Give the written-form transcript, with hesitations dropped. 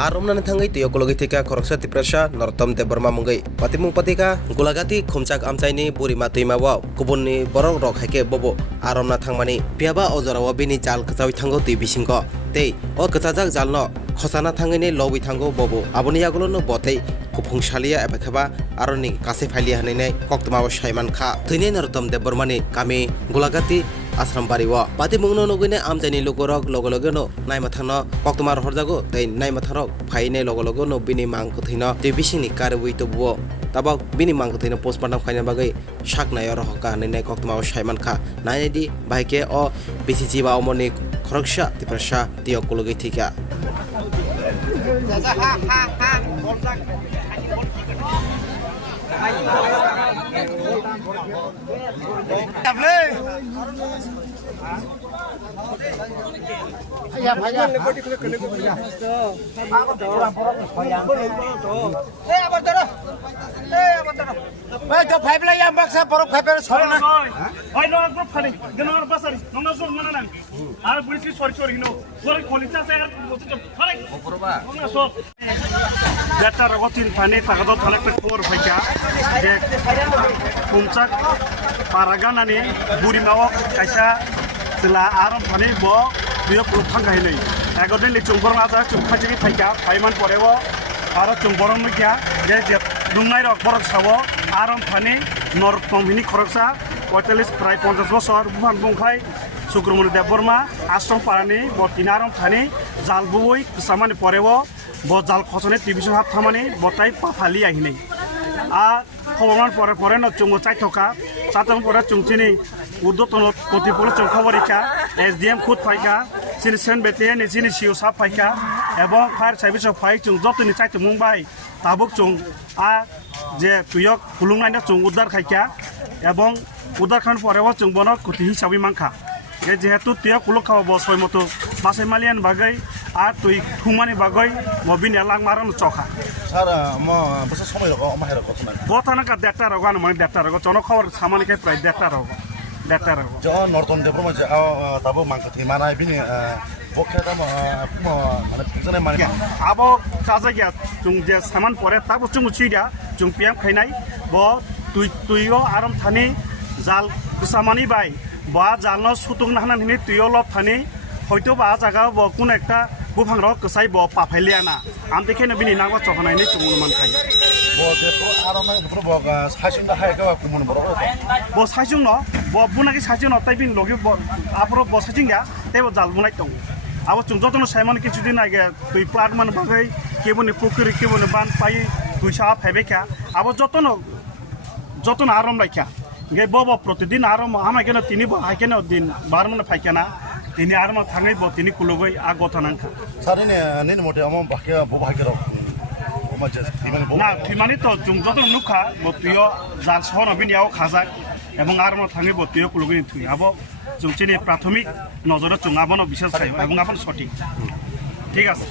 Aromna thangai tiyo kologi tika koroksa tiprasa Nortom Deborma mungai patimung patika gulagati khumchak amchaini buri matui mawa kubunni borok rok haike bobo aromna thangmani piaba ojarawa bini jal khachawi thango tui bisingo tei o kachajak jalno khosana thangini lobi thango bobo aboni yagulono bothei kupungsalia ebakhaba aroni kase phaili hanai koktmawa saiman kha thine Nortom Debormani kami gulagati Asram bariwa pati mungno nogine amjani lokorok logologono naimathano koktoma horjago tei naimatharok phaine logologono bini mangkuthino tei bisini karwi tobuo tabak bini mangkuthino postmortem khaina bagai saknayo rohka nai koktoma saiman kha nainedi baike o bcg ba omoni khoroksa tiprasa tiyo kologi thika Data ragotin pani tagado thalak por faika je kumchak paraganani burimawo kaisa sila aram pani bo biyo kulthang gailei agodin li chungborong aja chungkhaji faika paiman porewo aro chungborong mukya je dungai rok borok sawo aram pani nor tomhini khoroksa 45 প্রায় 50 বছর Wuhan বংখাই সুক্রমণি Debbarma আশ্রম পারানি বটিনারম Thani জালবুই সামানি পরেও ব জাল খসনে টিভিশন হাত থামানি বটাই পাফালি আহিনি আ খবরমান পরে পরে ন চুঙ্গো চাই থকা চাতং পরে চুংচিনি উদ্যতন কতিপুর চৌখবরিকা এসডিএম খুদ ফাইকা সিলসেন বেতে নিজিনি সিও সাপ ফাইকা এবং ফায়ার সার্ভিস ফাই চুং যতনি চাইতে মুম্বাই তাবুক চুং আ যে তুয়ক হুলুংনাইনা চুং উদ্ধার খাইকা এবং উদ্ধার খান পরেও চুং বন কতি হিসাবে মাংখা যেহেতু তুই কুলক খাওয়া বসয় মতো বাসে মালিয়ান বাগৈ আর তুই থুমানি বাগৈ মবিন এলাং মারন চখা স্যার বসে সময় রকম আমার কত না বথানাকা দেড়টা রোগ মানে দেড়টা রোগ জন খবর সামানিকে প্রায় দেড়টা রোগ জ নর্তন দেবর মাঝে তাবো মাংস থিমানায় বিনি বকে দাম মানে ফুজনে মানে আবো কাজা গিয়া চুং যে সামান পরে তাবো চুং চিরা চুং পিয়াম খাইনাই ব তুইও আরাম থানি জাল সামানি বাই বা জালনো সুতুং নাহানি তুইও লব থানি হয়তো বা জায়গা ব কোন একটা বুফাং রক কসাই ব পাফাইলিয়ানা আম দেখেন বিনি নাগবা চখনাইনি চুমুমান খাই ব যেতো আরাম পুরো ব সাইসিন দা হাই গাওয়া কুমুন বড় ব সাইসুং ন ব বুনাকি সাইসুং ন তাই বিন লগে আপরো ব সাইসিং গা তেব জাল বুনাই দং আবো চুং যতন সাইমান কিছুদিন আগে তুই প্লাট মান বাগৈ কেবনি পুকুরি কেবনি বান পাই তুই সা ফাইবেকা আবো যতন আরাম রাখা গে ব প্রতিদিন আরাম আমাই কেন তিনি ব হাই কেন দিন বার মানে ফাইকানা তিনি আরাম থাঙै ব তিনি কুলগৈ আ গথনাংখা সারিনে নিন মতে আম বাকে ব ভাগে রক না ঠিমানি তো চুং যতন নুখা ব তুইও জাল সহন বিনিয়াও খাজাক এবং আরাম থাঙै ব তুইও কুলগৈ থুই আবো চুংচিনি প্রাথমিক নজরে চুং আবনো বিশেষ খাই এবং আপন সঠিক ঠিক আছে।